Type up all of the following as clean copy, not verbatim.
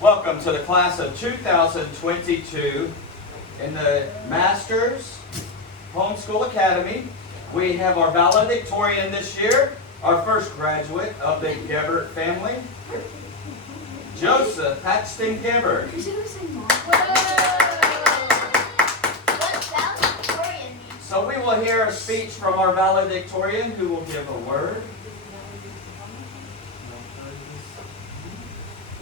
Welcome to the class of 2022 in the Masters Homeschool Academy. We have our valedictorian this year, our first graduate of the Gebert family, Joseph Paxton Gebert. So we will hear a speech from our valedictorian who will give a word.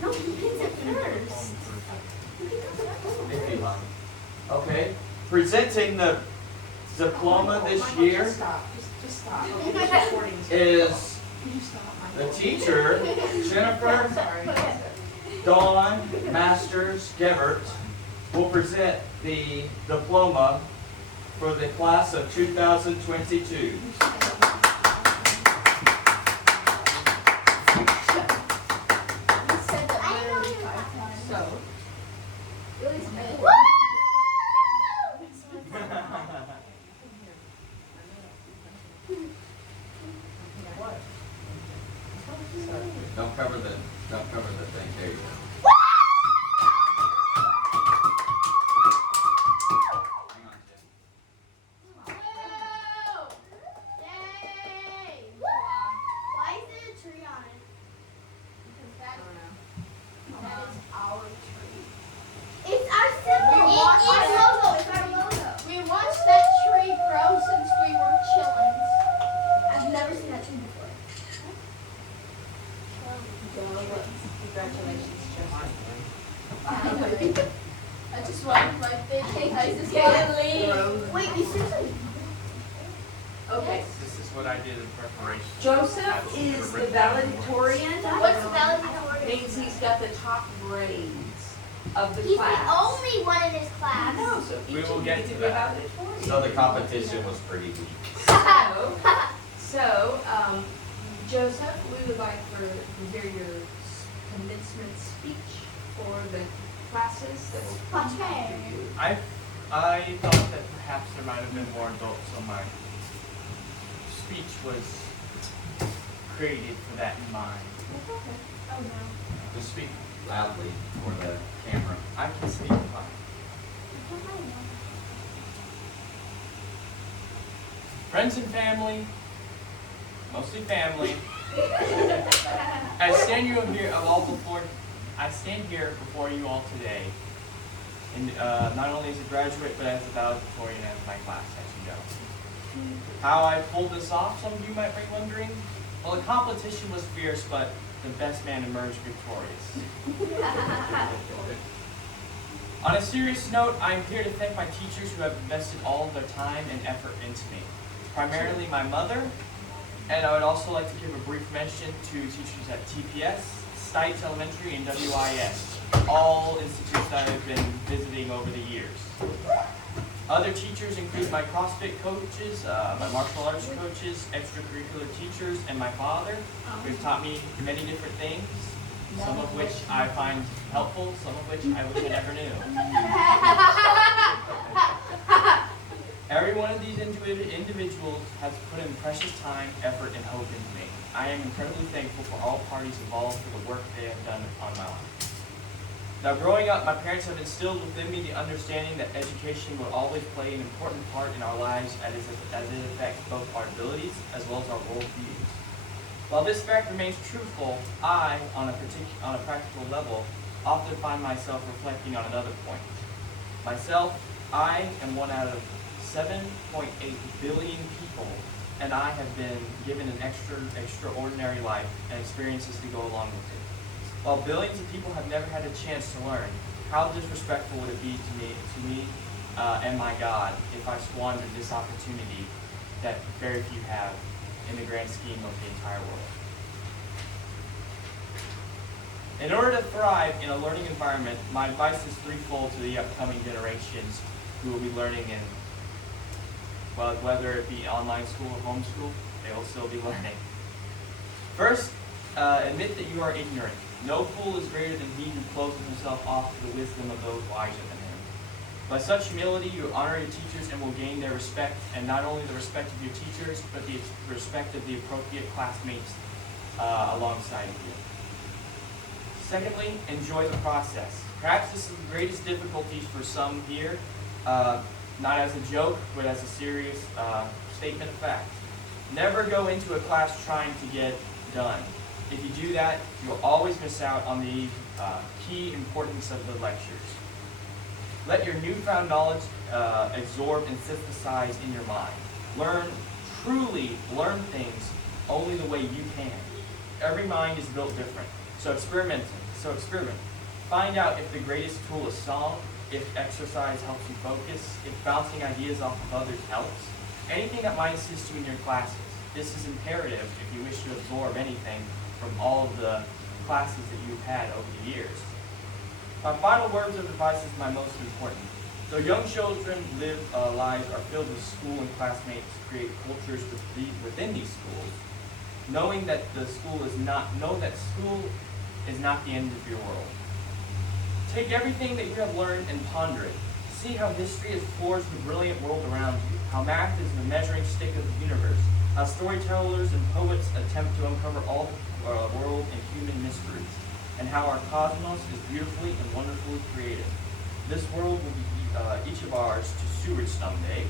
No, he gets it first. If you like. Okay. Presenting the diploma this year is the teacher, Jennifer Dawn Masters Gebert, will present the diploma for the class of 2022. Don't cover the thing. There you go. Hang on, Jim. Yay! Why is there a tree on it? Because that is our tree. It's our symbol. It's our logo. It's our logo. We watched that tree grow since we were chillins. I've never seen that tree before. Congratulations, Joseph. I just wanted my big cake. I just can't leave. Wait, you seriously? Okay. This is what I did in preparation. Joseph is the valedictorian. What's valedictorian? Means he's got the top grades of the He's class. the only one in his I class. know, so We each will of get you to can be that. valedictorian. So the competition was pretty weak. So, Joseph, we would like to hear your commencement speech for the classes that will come after you. I thought that perhaps there might have been more adults, so my speech was created for that in mind. Oh no. Just speak loudly for the camera. I can speak loud. Friends and family, mostly family. I stand here before you all today, and not only as a graduate, but as a valedictorian of my class, as you know. How I pulled this off, some of you might be wondering. Well, the competition was fierce, but the best man emerged victorious. On a serious note, I am here to thank my teachers who have invested all of their time and effort into me. Primarily my mother, and I would also like to give a brief mention to teachers at TPS, Stites Elementary, and WIS, all institutes that I've been visiting over the years. Other teachers include my CrossFit coaches, my martial arts coaches, extracurricular teachers, and my father, who've taught me many different things, some of which I find helpful, some of which I wish I never knew. Every one of these individuals has put in precious time, effort, and hope into me. I am incredibly thankful for all parties involved for the work they have done on my life. Now, growing up, my parents have instilled within me the understanding that education will always play an important part in our lives as it affects both our abilities as well as our worldviews. While this fact remains truthful, I, on a practical level, often find myself reflecting on another point. Myself, I am one out of 7.8 billion people, and I have been given an extraordinary life and experiences to go along with it. While billions of people have never had a chance to learn, how disrespectful would it be to me and my God if I squandered this opportunity that very few have in the grand scheme of the entire world. In order to thrive in a learning environment, my advice is threefold to the upcoming generations who will be learning in, well, whether it be online school or homeschool. They will still be learning. First, admit that you are ignorant. No fool is greater than he who closes himself off to the wisdom of those wiser than him. By such humility, you honor your teachers and will gain their respect, and not only the respect of your teachers, but the respect of the appropriate classmates alongside of you. Secondly, enjoy the process. Perhaps this is the greatest difficulties for some here, not as a joke, but as a serious statement of fact. Never go into a class trying to get done. If you do that, you'll always miss out on the key importance of the lectures. Let your newfound knowledge absorb and synthesize in your mind. Truly learn things only the way you can. Every mind is built different, so experiment. Find out if the greatest tool is song, if exercise helps you focus, if bouncing ideas off of others helps. Anything that might assist you in your classes. This is imperative if you wish to absorb anything from all of the classes that you've had over the years. My final words of advice is my most important. Though young children live lives are filled with school and classmates create cultures within these schools, know that school is not the end of your world. Take everything that you have learned and ponder it. See how history has forged the brilliant world around you, how math is the measuring stick of the universe, how storytellers and poets attempt to uncover all the world and human mysteries, and how our cosmos is beautifully and wonderfully created. This world will be each of ours to steward someday.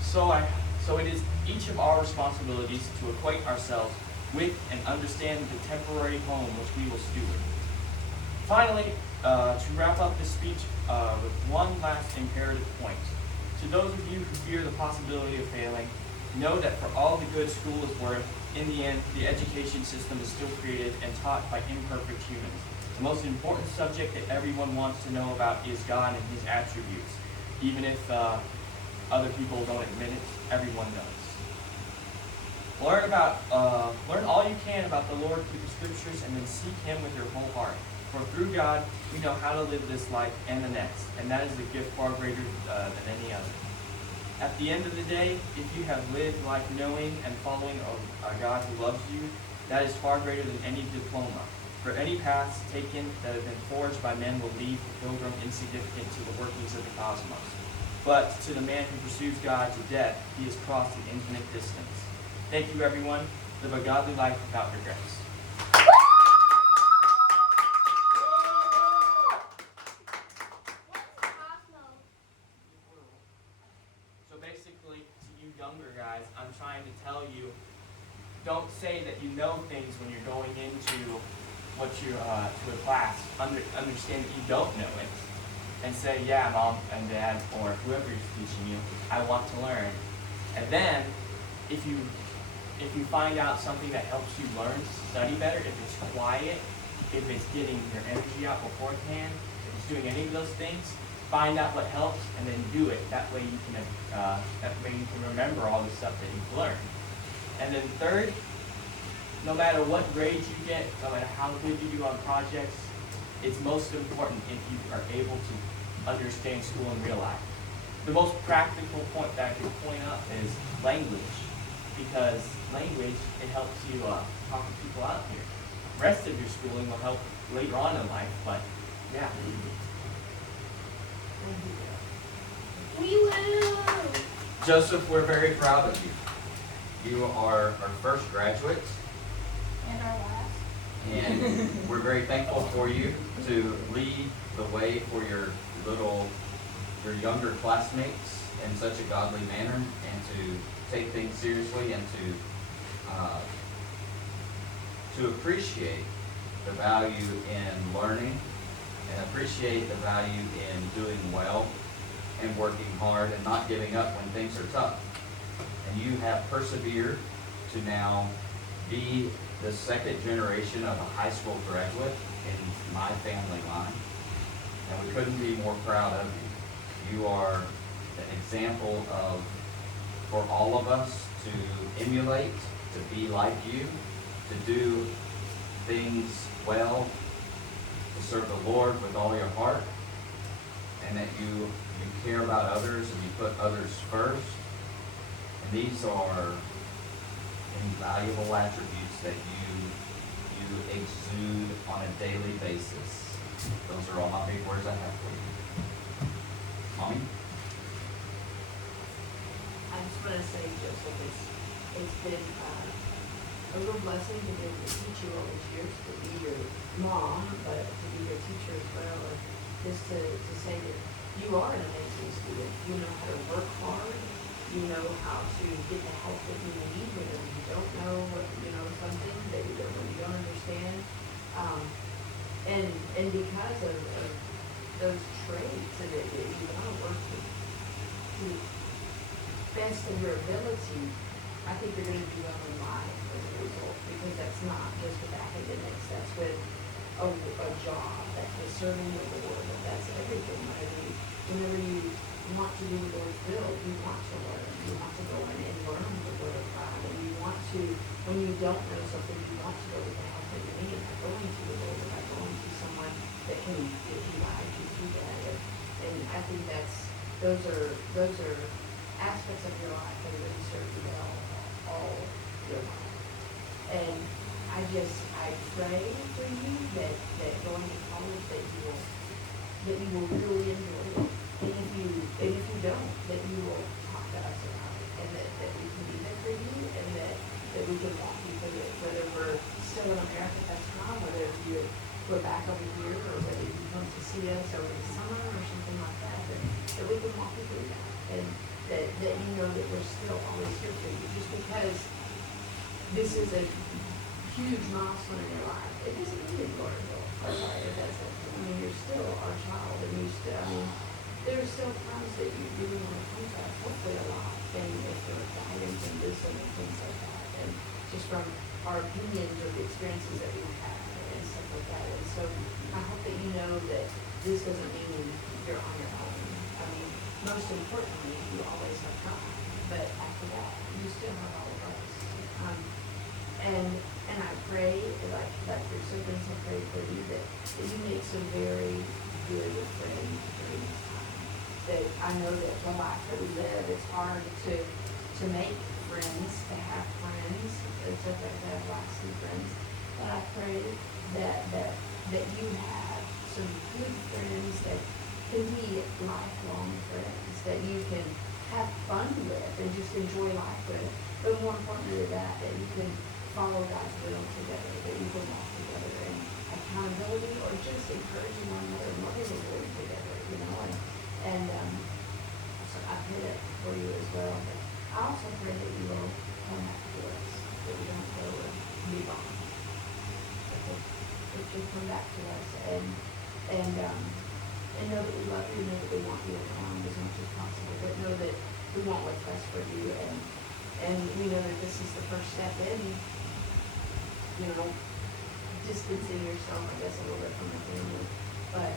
So it is each of our responsibilities to acquaint ourselves with and understand the temporary home which we will steward. Finally, to wrap up this speech with one last imperative point. To those of you who fear the possibility of failing, know that for all the good school is worth, in the end, the education system is still created and taught by imperfect humans. The most important subject that everyone wants to know about is God and His attributes. Even if other people don't admit it, everyone does. Learn all you can about the Lord through the Scriptures, and then seek Him with your whole heart. For through God, we know how to live this life and the next, and that is a gift far greater than any other. At the end of the day, if you have lived life knowing and following a God who loves you, that is far greater than any diploma. For any paths taken that have been forged by men will leave the pilgrim insignificant to the workings of the cosmos. But to the man who pursues God to death, he has crossed an infinite distance. Thank you, everyone. Live a godly life without regrets. So basically, to you younger guys, I'm trying to tell you, don't say that you know things when you're going into to a class. Understand that you don't know it, and say, yeah, mom and dad, or whoever is teaching you, I want to learn. And then, if you find out something that helps you learn, study better, if it's quiet, if it's getting your energy out beforehand, if it's doing any of those things, find out what helps and then do it. That way you can remember all the stuff that you've learned. And then third, no matter what grades you get, no matter how good you do on projects, it's most important if you are able to understand school in real life. The most practical point that I could point out is language, because language, it helps you talk to people out here. The rest of your schooling will help later on in life, but yeah. We will. Joseph, we're very proud of you. You are our first graduates, And our last. and we're very thankful for you to lead the way for your younger classmates in such a godly manner, and to take things seriously, and to appreciate the value in learning, and appreciate the value in doing well and working hard and not giving up when things are tough. And you have persevered to now be the second generation of a high school graduate in my family line, and we couldn't be more proud of you. You are an example for all of us to emulate, to be like you, to do things well, to serve the Lord with all your heart, and that you care about others and you put others first. And these are valuable attributes that you exude on a daily basis. Those are all my big words I have for you. Mommy? I just want to say, Joseph, it's been a real blessing to be able to teach you all these years, to be your mom, but to be your teacher as well, and just to say that you are an amazing student. You know how to work hard. You know how to get the help that you need whenever you don't know something that when you don't understand. And because of those traits and that you want to work to best of your ability, I think you're going to do well in life as a result, because that's not just with academics, that's with a job, that's with serving the Lord, that's everything. Whenever you want to do the Lord's will, you want to learn, you want to go in and learn the Word of God, and you want to, when you don't know something, you want to go with the help that you need by going to the Lord, by going to someone that can guide you through that. And I think those are aspects of your life that are going to serve you well all your life. And I pray for you that going to college that you will really enjoy it. And if you don't, that you will talk to us about it, and that we can be there for you, and that we can walk you through it, whether we're still in America at that time, whether we're back over here, or whether you come to see us over the summer or something like that, that we can walk you through that, and that you know that we're still always here for you, just because this is a huge milestone in your life. It doesn't mean you're an adult. It doesn't. I mean, you're still our child, and there are still times that you really want to come to us, hopefully a lot, and for guidance and wisdom and things like that, and just from our opinions or the experiences that we've had and stuff like that. And so I hope that you know that this doesn't mean you're on your own. I mean, most importantly, you always have God, but after that, you still have all of us. And I pray, like your siblings have prayed for you, that you make some very good friends during this time. That I know that the life that we live, it's hard to make friends, to have friends, to have lasting friends. But I pray that you have some good friends that can be lifelong friends, that you can have fun with and just enjoy life with. But more importantly than that you can follow God's will together, that you can walk together in accountability, or just encouraging one another, loving the Lord together, and so I pray that for you as well. But I also pray that you will come back to us, that we don't go and be gone. That you'll come back to us and know that we love you, know that we want you around as much as possible, but know that we want what's best for you, and we know that this is the first step in distancing yourself, I guess, a little bit from the family. But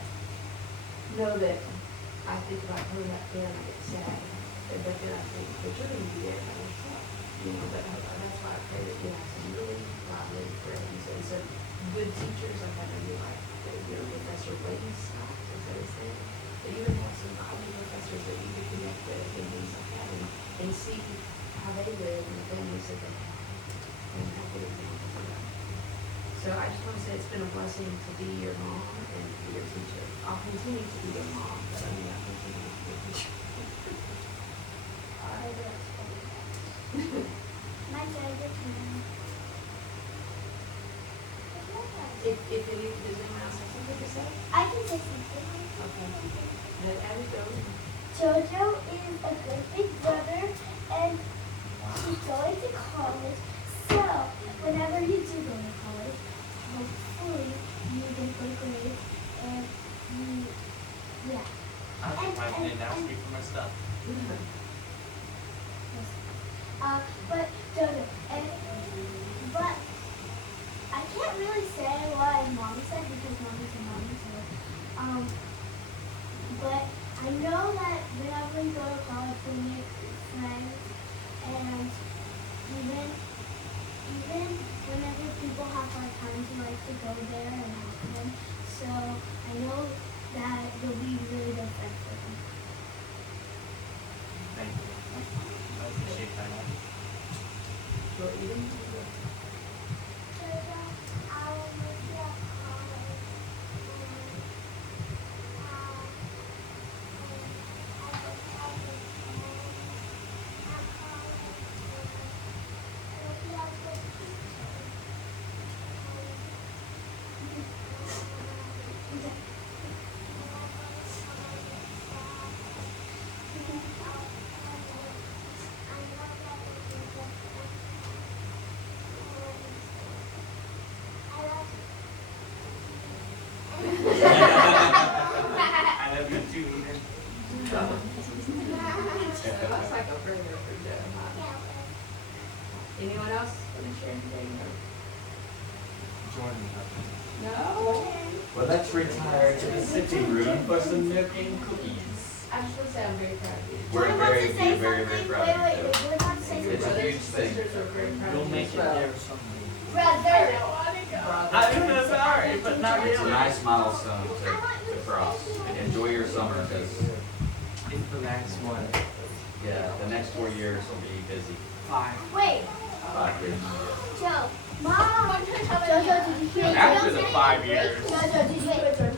know that I think about coming back in, I get sad, but then I think that you're going to be there by yourself. But that's why I pray that you have some really godly friends and some good teachers. Like I know you like, Professor Wayne Scott, is that his name? That you would have some godly professors that you could connect with and things like that, and see how they live and the families that they have, and how good examples for them. So I just want to say it's been a blessing to be your mom and to be your teacher. I'll continue to be your mom, but I mean, I'll continue to be your teacher. My favorite man. If any, does anyone else have something to say? I can say something. Okay. Then Abby, go. Jojo is a good big brother, and she's going to college. So, whenever you do go to college, hopefully you get good grades, and yeah. I'm surprised you didn't ask me for my stuff. But Jojo, but I can't really say what Mommy said because Mommy's a mommy, so but I know that whenever we go to college we make friends, and even whenever people have hard times we like to go there and help them. So I know that you'll be really good friends with them. Thank you. I appreciate that. Go eat them? I love you too, Ethan. That's like a burger for Joe, huh? Anyone else want to share anything? Jordan. No? Well, let's retire to the sitting room for some milk and cookies. I'm just gonna say I'm very proud of you. We're Jordan wants very, to say very, very something. proud Wait, of wait, you. wait. Jordan wants to say And your It's a something. brothers huge and thing. sisters are very proud You'll of you make as it well. there someday. Brother. I'm so sorry, but not It's a really. nice milestone to cross. And enjoy your summer because, It's the next one. yeah, the next 4 years will be busy. 5. Wait, 5 years. Joe. Mom. Jojo, did you hear? After the 5 years. Jojo, did you hear what Jordan